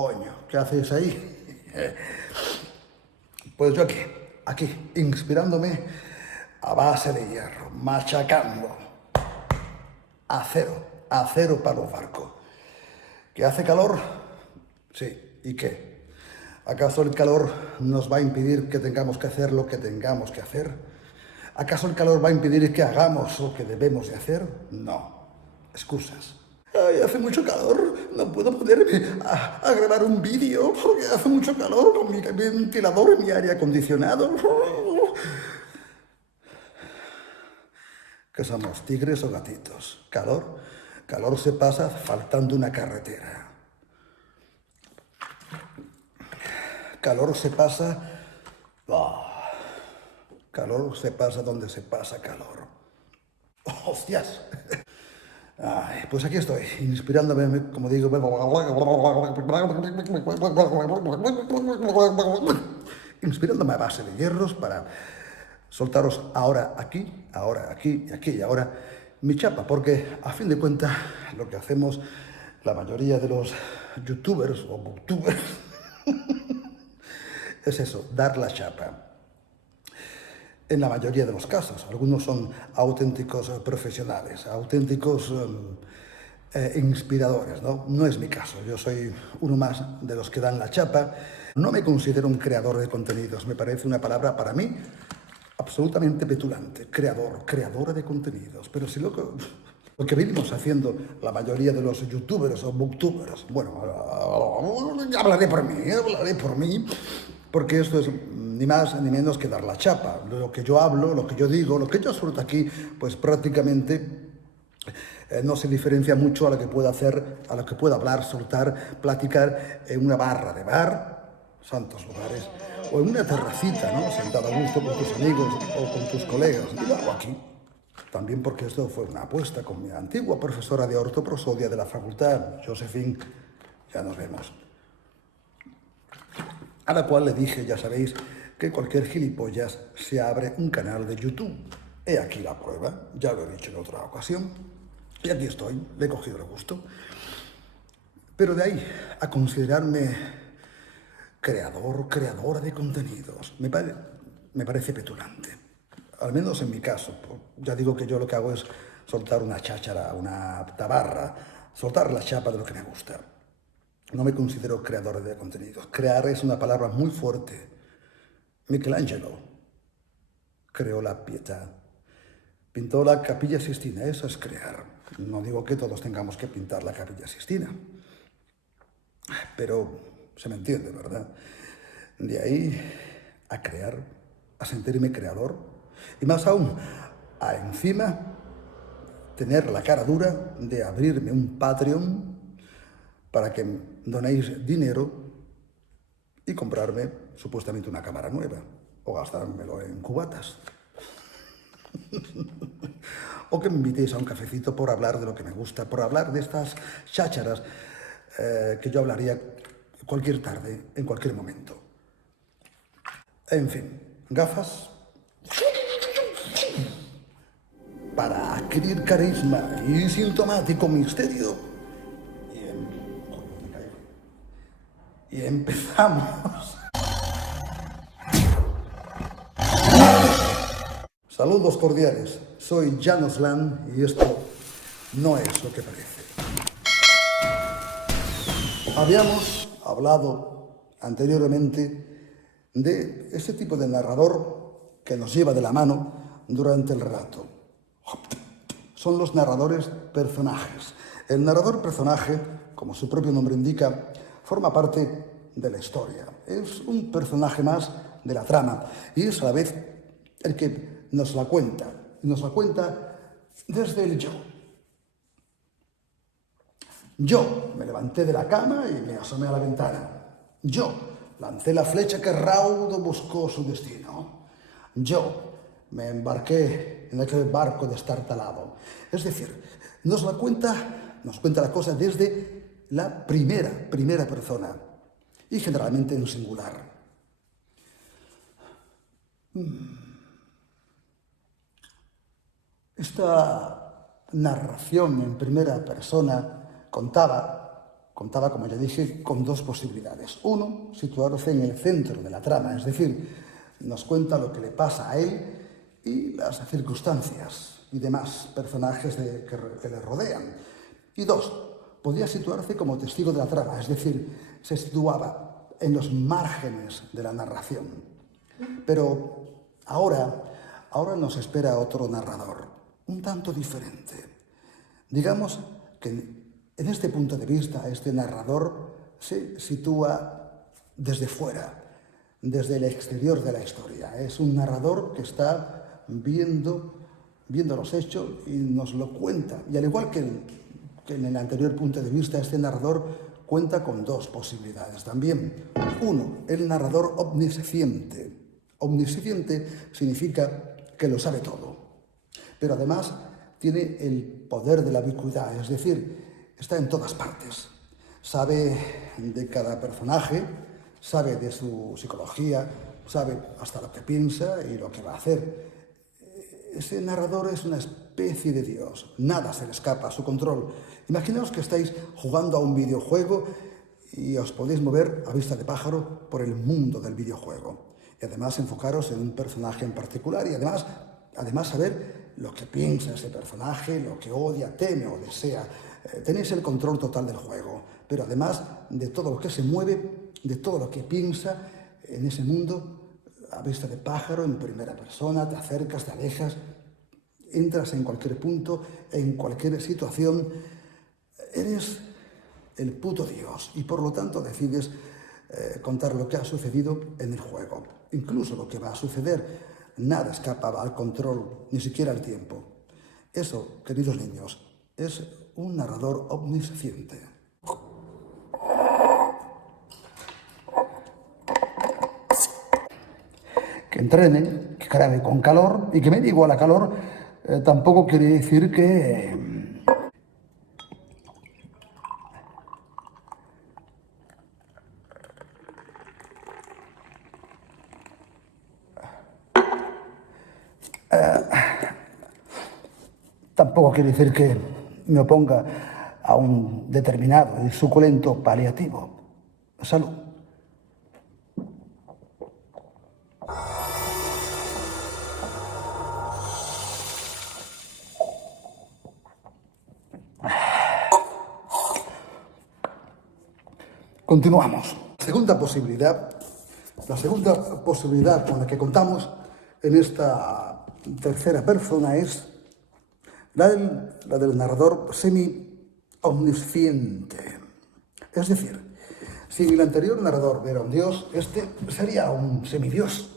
Coño, ¿qué hacéis ahí? Pues yo aquí, inspirándome a base de hierro, machacando. Acero para los barcos. ¿Que hace calor? Sí, ¿y qué? ¿Acaso el calor nos va a impedir que tengamos que hacer lo que tengamos que hacer? ¿Acaso el calor va a impedir que hagamos lo que debemos de hacer? No. Excusas. Ay, hace mucho calor, no puedo ponerme a grabar un vídeo porque hace mucho calor con mi ventilador y mi aire acondicionado. ¿Qué somos, tigres o gatitos? ¿Calor? Calor se pasa faltando una carretera. Calor se pasa... Calor se pasa donde se pasa calor. ¡Hostias! Ay, pues aquí estoy, inspirándome, como digo, inspirándome a base de hierros para soltaros ahora aquí y aquí y ahora mi chapa, porque a fin de cuentas lo que hacemos la mayoría de los youtubers o booktubers es eso, dar la chapa. En la mayoría de los casos, algunos son auténticos profesionales, auténticos inspiradores, ¿no? No es mi caso, yo soy uno más de los que dan la chapa. No me considero un creador de contenidos, me parece una palabra para mí absolutamente petulante. Creadora de contenidos. Pero si lo que venimos haciendo la mayoría de los youtubers o booktubers, bueno, hablaré por mí, porque esto es ni más ni menos que dar la chapa. Lo que yo hablo, lo que yo digo, lo que yo suelto aquí, pues prácticamente no se diferencia mucho a lo que pueda hacer, a lo que pueda hablar, soltar, platicar en una barra de bar, santos lugares, o en una terracita, ¿no? Sentado a gusto con tus amigos o con tus colegas. Y lo hago aquí. También porque esto fue una apuesta con mi antigua profesora de ortoprosodia de la facultad, Josephine, ya nos vemos, a la cual le dije, ya sabéis, que cualquier gilipollas se abre un canal de YouTube. He aquí la prueba, ya lo he dicho en otra ocasión, y aquí estoy, le he cogido el gusto. Pero de ahí a considerarme creadora de contenidos, me parece petulante. Al menos en mi caso. Ya digo que yo lo que hago es soltar una cháchara, una tabarra, soltar la chapa de lo que me gusta. No me considero creador de contenidos. Crear es una palabra muy fuerte. Michelangelo creó la Pietà, pintó la Capilla Sistina, eso es crear. No digo que todos tengamos que pintar la Capilla Sistina, pero se me entiende, ¿verdad? De ahí a crear, a sentirme creador, y más aún, a encima tener la cara dura de abrirme un Patreon para que donéis dinero y comprarme supuestamente una cámara nueva o gastármelo en cubatas. O que me invitéis a un cafecito por hablar de lo que me gusta, por hablar de estas chácharas que yo hablaría cualquier tarde, en cualquier momento. En fin, gafas para adquirir carisma y sintomático misterio. Y empezamos. Saludos cordiales, soy Janos Lan y esto no es lo que parece. Habíamos hablado anteriormente de ese tipo de narrador que nos lleva de la mano durante el relato. Son los narradores personajes. El narrador personaje, como su propio nombre indica, forma parte de la historia. Es un personaje más de la trama y es a la vez el que nos la cuenta. Y nos la cuenta desde el yo. Yo me levanté de la cama y me asomé a la ventana. Yo lancé la flecha que raudo buscó su destino. Yo me embarqué en aquel barco destartalado. Es decir, nos cuenta la cosa desde la primera persona y generalmente en singular. Esta narración en primera persona contaba Contaba, como ya dije, con dos posibilidades. Uno, situarse en el centro de la trama, es decir, nos cuenta lo que le pasa a él y las circunstancias y demás personajes que le rodean. Y dos, podía situarse como testigo de la trama, es decir, se situaba en los márgenes de la narración. Pero ahora nos espera otro narrador, un tanto diferente. Digamos que en este punto de vista, este narrador se sitúa desde fuera, desde el exterior de la historia. Es un narrador que está viendo los hechos y nos lo cuenta. Y al igual que en el anterior punto de vista, este narrador cuenta con dos posibilidades también. Uno, el narrador omnisciente. Omnisciente significa que lo sabe todo, pero además tiene el poder de la ubicuidad, es decir, está en todas partes. Sabe de cada personaje, sabe de su psicología, sabe hasta lo que piensa y lo que va a hacer. Ese narrador es una especie de Dios, nada se le escapa a su control. Imaginaos que estáis jugando a un videojuego y os podéis mover a vista de pájaro por el mundo del videojuego. Y además enfocaros en un personaje en particular y además saber lo que piensa ese personaje, lo que odia, teme o desea. Tenéis el control total del juego, pero además de todo lo que se mueve, de todo lo que piensa en ese mundo, a vista de pájaro, en primera persona, te acercas, te alejas, entras en cualquier punto, en cualquier situación. Eres el puto Dios y por lo tanto decides contar lo que ha sucedido en el juego. Incluso lo que va a suceder, nada escapa al control, ni siquiera al tiempo. Eso, queridos niños, es un narrador omnisciente. Que entrene, que grabe con calor y que me diga a la calor tampoco quiere decir que... Tampoco quiere decir que me oponga a un determinado y suculento paliativo. Salud. Continuamos. La segunda posibilidad con la que contamos en esta tercera persona es la del narrador semi-omnisciente. Es decir, si el anterior narrador era un dios, este sería un semidios.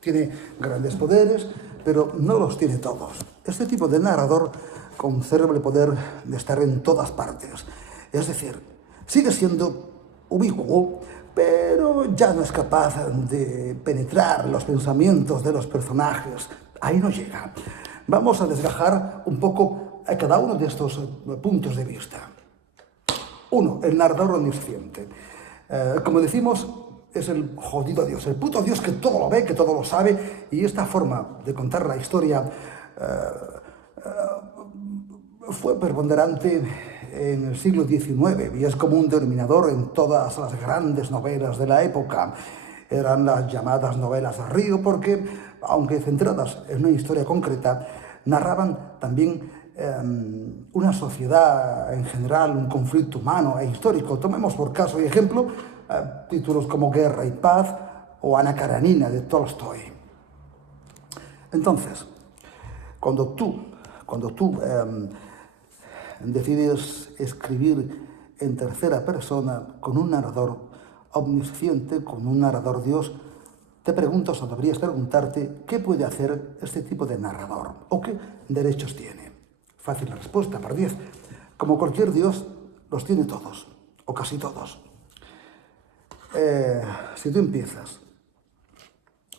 Tiene grandes poderes, pero no los tiene todos. Este tipo de narrador conserva el poder de estar en todas partes. Es decir, sigue siendo ubicuo, pero ya no es capaz de penetrar los pensamientos de los personajes. Ahí no llega. Vamos a desgajar un poco a cada uno de estos puntos de vista. Uno, el narrador omnisciente. Como decimos, es el jodido Dios, el puto Dios que todo lo ve, que todo lo sabe, y esta forma de contar la historia fue preponderante en el siglo XIX y es como un denominador en todas las grandes novelas de la época. Eran las llamadas novelas de Río porque, aunque centradas en una historia concreta, narraban también una sociedad en general, un conflicto humano e histórico. Tomemos por caso y ejemplo títulos como Guerra y Paz o Ana Karenina de Tolstoy. Entonces, cuando tú decides escribir en tercera persona con un narrador omnisciente, con un narrador Dios, te preguntas o deberías preguntarte qué puede hacer este tipo de narrador o qué derechos tiene. Fácil la respuesta, par 10. Como cualquier Dios, los tiene todos, o casi todos. Si tú empiezas,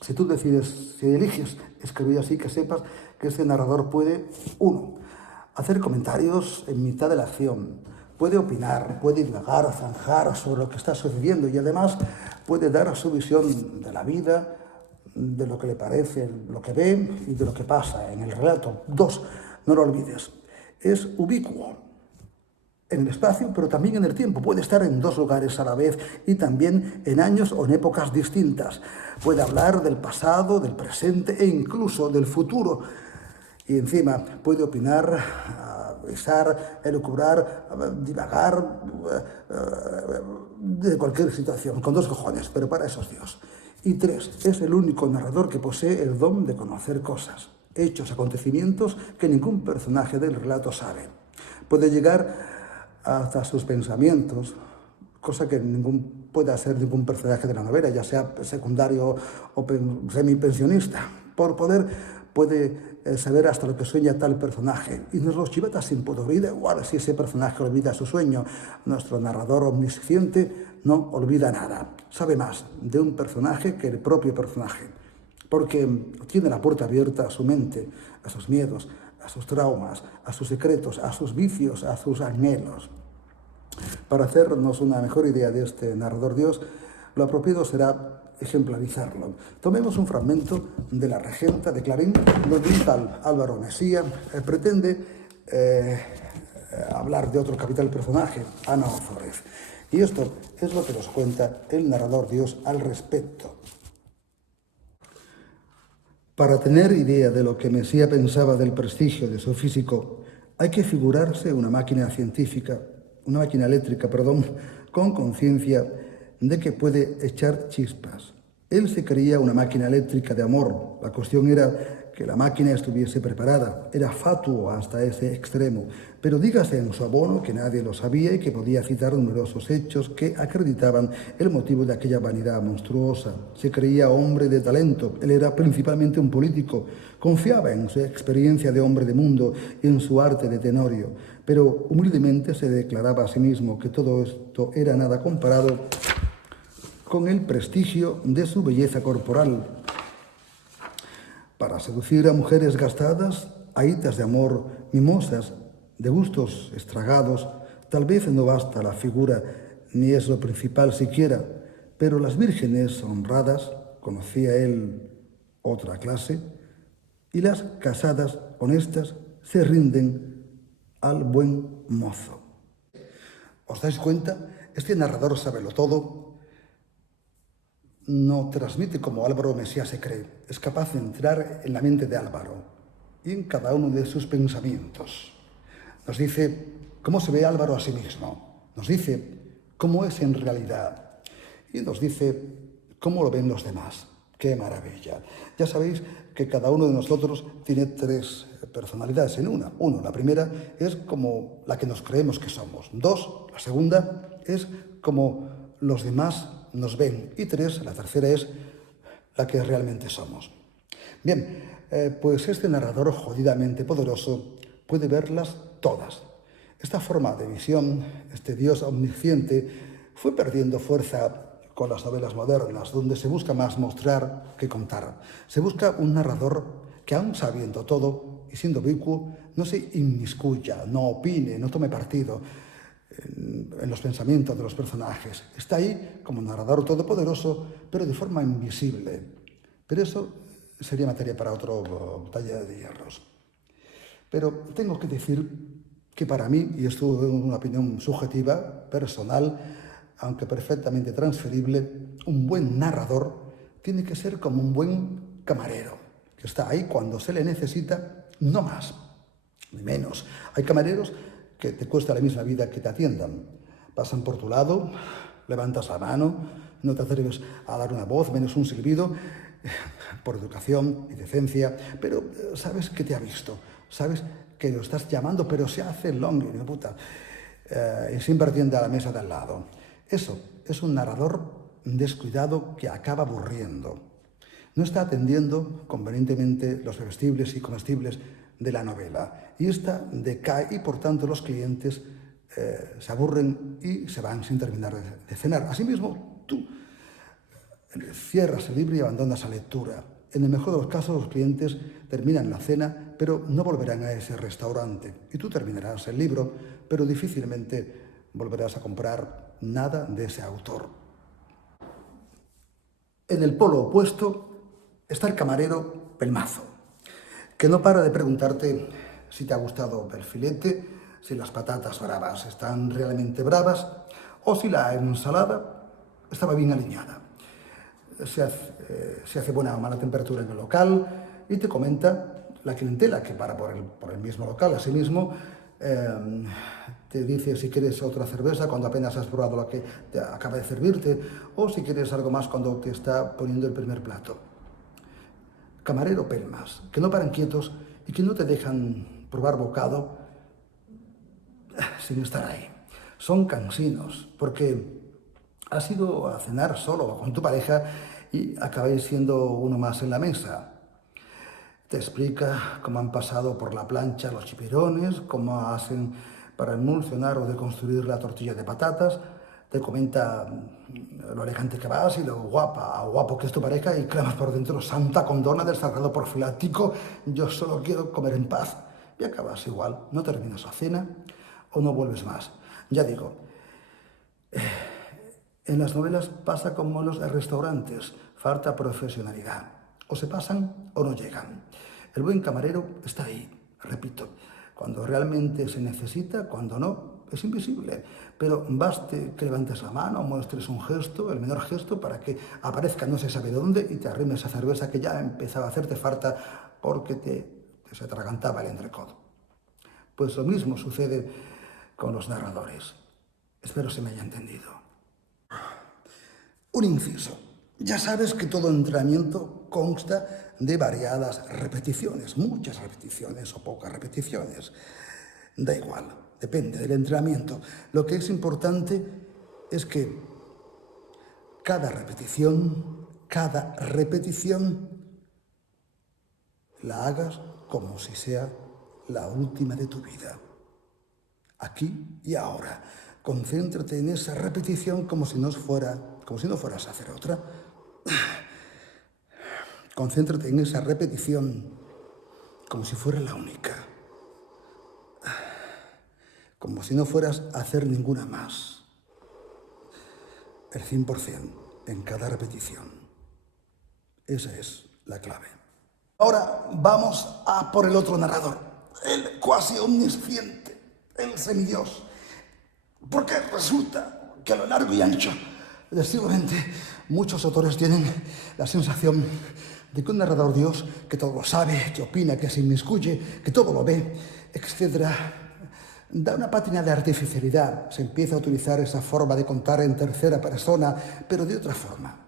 si tú decides, si eliges escribir así, que sepas que este narrador puede, uno, hacer comentarios en mitad de la acción, puede opinar, puede divagar, zanjar sobre lo que está sucediendo y además puede dar su visión de la vida, de lo que le parece, lo que ve y de lo que pasa en el relato. Dos, no lo olvides, es ubicuo. en el espacio, pero también en el tiempo. Puede estar en dos lugares a la vez y también en años o en épocas distintas. Puede hablar del pasado, del presente e incluso del futuro. Y encima puede opinar, besar, elucubrar, divagar de cualquier situación, con dos cojones, pero para eso es Dios. Y 3, es el único narrador que posee el don de conocer cosas, hechos, acontecimientos que ningún personaje del relato sabe. Puede llegar hasta sus pensamientos, cosa que puede hacer ningún personaje de la novela, ya sea secundario o semipensionista. Por poder puede saber hasta lo que sueña tal personaje y nos los chivata sin poder. Da igual si ese personaje olvida su sueño, nuestro narrador omnisciente no olvida nada. Sabe más de un personaje que el propio personaje, porque tiene la puerta abierta a su mente, a sus miedos, a sus traumas, a sus secretos, a sus vicios, a sus anhelos. Para hacernos una mejor idea de este narrador Dios, lo apropiado será ejemplarizarlo. Tomemos un fragmento de La Regenta de Clarín, donde un tal Álvaro Mesía pretende hablar de otro capital personaje, Ana Ozores. Y esto es lo que nos cuenta el narrador Dios al respecto. Para tener idea de lo que Mesía pensaba del prestigio de su físico, hay que figurarse una máquina eléctrica, con conciencia de que puede echar chispas. Él se creía una máquina eléctrica de amor. La cuestión era que la máquina estuviese preparada. Era fatuo hasta ese extremo, pero dígase en su abono que nadie lo sabía y que podía citar numerosos hechos que acreditaban el motivo de aquella vanidad monstruosa. Se creía hombre de talento. Él era principalmente un político. Confiaba en su experiencia de hombre de mundo y en su arte de tenorio, pero humildemente se declaraba a sí mismo que todo esto era nada comparado con el prestigio de su belleza corporal. Para seducir a mujeres gastadas, a hitas de amor mimosas, de gustos estragados, tal vez no basta la figura, ni es lo principal siquiera, pero las vírgenes honradas, conocía él otra clase, y las casadas honestas se rinden al buen mozo. ¿Os dais cuenta? Este narrador sábelo todo. No transmite como Álvaro Mesía se cree. Es capaz de entrar en la mente de Álvaro y en cada uno de sus pensamientos. Nos dice cómo se ve Álvaro a sí mismo. Nos dice cómo es en realidad. Y nos dice cómo lo ven los demás. ¡Qué maravilla! Ya sabéis que cada uno de nosotros tiene 3 personalidades en una. 1, la primera es como la que nos creemos que somos. 2, la segunda es como los demás nos ven. Y 3, la tercera es la que realmente somos. Bien, pues este narrador jodidamente poderoso puede verlas todas. Esta forma de visión, este Dios omnisciente, fue perdiendo fuerza con las novelas modernas, donde se busca más mostrar que contar. Se busca un narrador que, aun sabiendo todo y siendo ubicuo, no se inmiscuya, no opine, no tome partido en los pensamientos de los personajes. Está ahí como narrador todopoderoso, pero de forma invisible. Pero eso sería materia para otro taller de hierros. Pero tengo que decir que para mí, y esto es una opinión subjetiva, personal, aunque perfectamente transferible, un buen narrador tiene que ser como un buen camarero, que está ahí cuando se le necesita, no más ni menos. Hay camareros que te cuesta la misma vida que te atiendan. Pasan por tu lado, levantas la mano, no te atreves a dar una voz, menos un silbido, por educación y decencia, pero sabes que te ha visto, sabes que lo estás llamando, pero se hace long, hijo de puta, y siempre atiende a la mesa de al lado. Eso es un narrador descuidado que acaba aburriendo. No está atendiendo convenientemente los bebestibles y comestibles de la novela. Y esta decae y, por tanto, los clientes se aburren y se van sin terminar de cenar. Asimismo, tú cierras el libro y abandonas la lectura. En el mejor de los casos, los clientes terminan la cena, pero no volverán a ese restaurante. Y tú terminarás el libro, pero difícilmente volverás a comprar nada de ese autor. En el polo opuesto está el camarero pelmazo, que no para de preguntarte si te ha gustado el filete, si las patatas bravas están realmente bravas o si la ensalada estaba bien alineada. Se hace buena o mala temperatura en el local y te comenta la clientela que para por el mismo local. Asimismo, te dice si quieres otra cerveza cuando apenas has probado la que te acaba de servirte o si quieres algo más cuando te está poniendo el primer plato. Camarero pelmas, que no paran quietos y que no te dejan probar bocado sin estar ahí. Son cansinos porque has ido a cenar solo o con tu pareja y acabáis siendo uno más en la mesa. Te explica cómo han pasado por la plancha los chipirones, cómo hacen para emulsionar o deconstruir la tortilla de patatas. Te comenta lo elegante que vas y lo guapo que es tu pareja y clamas por dentro, santa condona del sagrado profiláctico, yo solo quiero comer en paz. Y acabas igual, no terminas la cena o no vuelves más. Ya digo, en las novelas pasa como en los restaurantes, falta profesionalidad. O se pasan o no llegan. El buen camarero está ahí, repito, cuando realmente se necesita, cuando no, es invisible. Pero baste que levantes la mano, muestres un gesto, el menor gesto, para que aparezca no se sabe dónde y te arrimes esa cerveza que ya empezaba a hacerte falta porque se atragantaba el entrecodo. Pues lo mismo sucede con los narradores. Espero se me haya entendido. Un inciso. Ya sabes que todo entrenamiento consta de variadas repeticiones, muchas repeticiones o pocas repeticiones. Da igual, depende del entrenamiento. Lo que es importante es que cada repetición la hagas como si sea la última de tu vida. Aquí y ahora. Concéntrate en esa repetición como si no fueras a hacer otra. Concéntrate en esa repetición como si fuera la única. Como si no fueras a hacer ninguna más. El 100% en cada repetición. Esa es la clave. Ahora vamos a por el otro narrador, el cuasi omnisciente, el semidios. Porque resulta que a lo largo y ancho del siglo XX muchos autores tienen la sensación de que un narrador Dios, que todo lo sabe, que opina, que se inmiscuye, que todo lo ve, etc., da una pátina de artificialidad. Se empieza a utilizar esa forma de contar en tercera persona, pero de otra forma.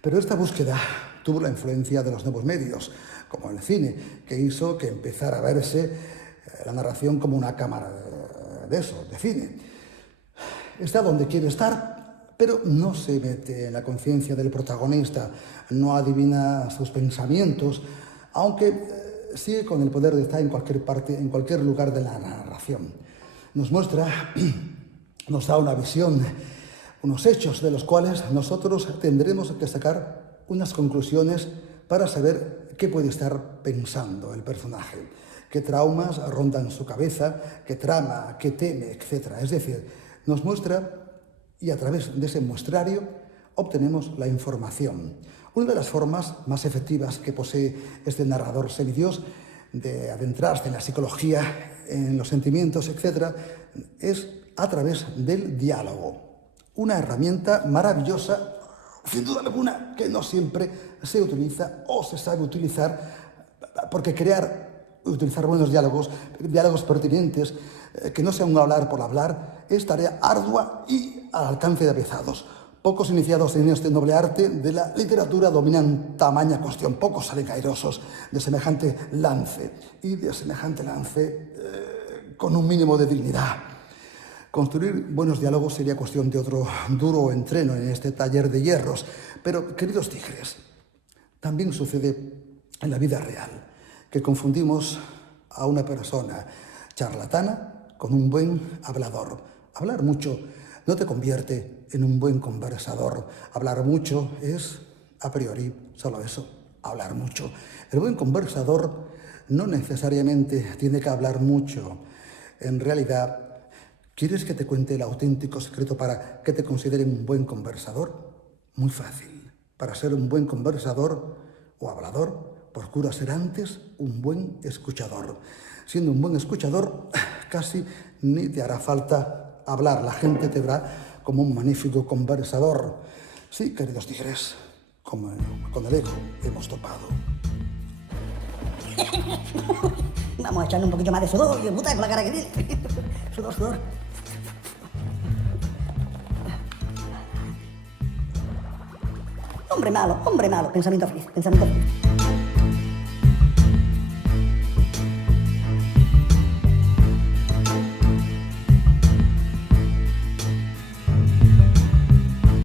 Pero esta búsqueda tuvo la influencia de los nuevos medios, como el cine, que hizo que empezara a verse la narración como una cámara de cine. Está donde quiere estar, pero no se mete en la conciencia del protagonista, no adivina sus pensamientos, aunque sigue con el poder de estar en cualquier parte, en cualquier lugar de la narración. Nos da una visión, unos hechos de los cuales nosotros tendremos que sacar unas conclusiones para saber qué puede estar pensando el personaje, qué traumas rondan su cabeza, qué trama, qué teme, etc. Es decir, nos muestra y a través de ese muestrario obtenemos la información. Una de las formas más efectivas que posee este narrador semidios de adentrarse en la psicología, en los sentimientos, etc., es a través del diálogo. Una herramienta maravillosa, sin duda alguna, que no siempre se utiliza o se sabe utilizar, porque utilizar buenos diálogos pertinentes, que no sea un hablar por hablar, es tarea ardua y al alcance de avezados. Pocos iniciados en este noble arte de la literatura dominan tamaña cuestión, pocos salen airosos de semejante lance, y de semejante lance con un mínimo de dignidad. Construir buenos diálogos sería cuestión de otro duro entreno en este taller de hierros, pero, queridos tigres, también sucede en la vida real, que confundimos a una persona charlatana con un buen hablador. Hablar mucho no te convierte en un buen conversador. Hablar mucho es, a priori, solo eso, hablar mucho. El buen conversador no necesariamente tiene que hablar mucho. En realidad, ¿quieres que te cuente el auténtico secreto para que te consideren un buen conversador? Muy fácil. Para ser un buen conversador o hablador, Procura ser antes un buen escuchador. Siendo un buen escuchador, casi ni te hará falta hablar. La gente te verá como un magnífico conversador. Sí, queridos tigres, como con el ego hemos topado. Vamos a echarle un poquillo más de sudor, y puta, con la cara que tiene. Sudor, sudor. Hombre malo, pensamiento feliz, pensamiento feliz.